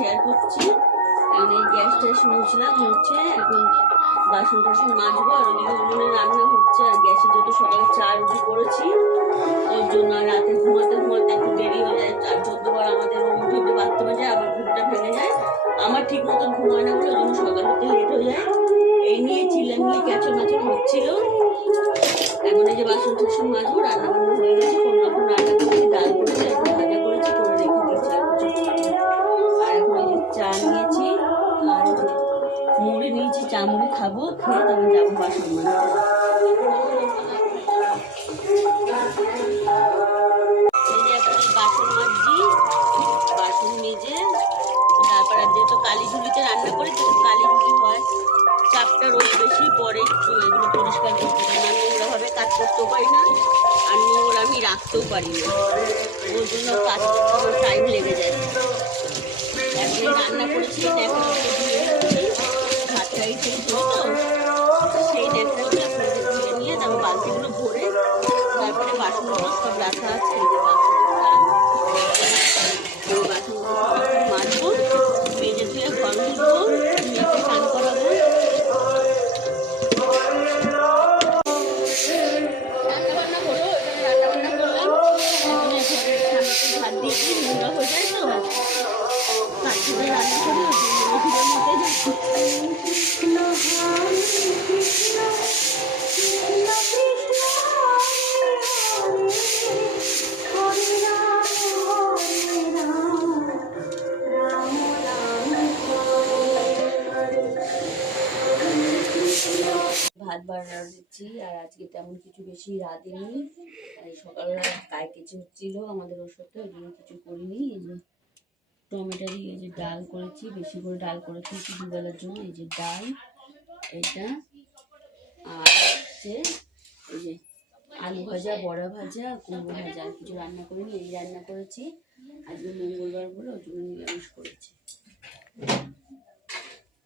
Share করছি। এখন এই গ্যাসটা শুনছিলাম হচ্ছে, এখন বাসন টাসন মাজবো, আর ওদিকে উনুনে রান্না হচ্ছে। আর গ্যাসে যেহেতু সকালে চা রুটি করেছি, ওর জন্য আর রাতে ঘুমাতে ঘুমাতে একটু দেরি হয়ে যায়। আর 14বার আমাদের উঠে বাথরুমে যায়, আমার ঘুমটা ভেঙে যায়, আমার ঠিক মতো ঘুম হয় না বলে ওই জন্য সকাল হতে লেট হয়ে যায়। এই নিয়ে চিল্লামিল্লি ক্যাচর ম্যাচর হচ্ছিল। এখন এই যে বাসন টাসন মাজবো, রান্না বান্না হয়ে গেছে, কোনো রকম রান্না করেছি, ডাল করেছি, এখন ভাজা করেছি, করে রেখে দিয়েছি। আর কিছু আর এখন এই যে চা নিয়েছি, আর মুড়ি নিয়েছি, চা মুড়ি খাবো, খেয়ে তখন যাবো বাসন মাজতে। এই যে এখন বাসন মাজছি, বাসন মেজে তারপর যেহেতু কালী ঝুলিতে রান্না করি, যেহেতু কালী ঝুলি হয়, চাপটা রোদ বেশি পরে, একটু এগুলো পরিষ্কার করতে পারি না, নোংরাভাবে কাজ করতেও পারি না, আর নোংরা আমি রাখতেও পারি না, ওর জন্য কাজ করতে আমার টাইম লেগে যায়। এখন রান্না করেছি, ন্যাকড়া ভাতটা এসে ছিল তো, সেই ন্যাকড়াগুলো ধুয়ে নিয়ে তারপর বালতিগুলো ভরে তারপরে বাসনগুলো সব রাখা আছে। বাসনগুলো মাজবো, মেজে ধুয়ে ঘর মুছবো, মেয়েকে স্নান করাবো। রান্নাবান্না হলো, এখানে রান্নাবান্না করলাম, এখন ঘরের সামনে ভাত দিয়েছি, নোংরা হয়ে যায় তো, কাঠে রান্না করি, ওষুধের মধ্যে যাচ্ছি। ভাত বানানো দিচ্ছি, আর আজকে তেমন কিছু বেশি রাঁধিনি, সকালবেলা গায়ে কিছু হচ্ছিল আমাদের ওষুধটা, ওই জন্য কিছু করিনি। এই যে টমেটো দিয়ে এই যে ডাল করেছি, বেশি করে ডাল করেছি দুবেলার জন্য। এই যে ডাল এটা, আর হচ্ছে এই যে আলু ভাজা, বড়া ভাজা, কুমড়ো ভাজা, আর কিছু রান্না করিনি, এই রান্না করেছি। আজকে মঙ্গলবার বলে ওই জন্য নিরামিষ করেছি।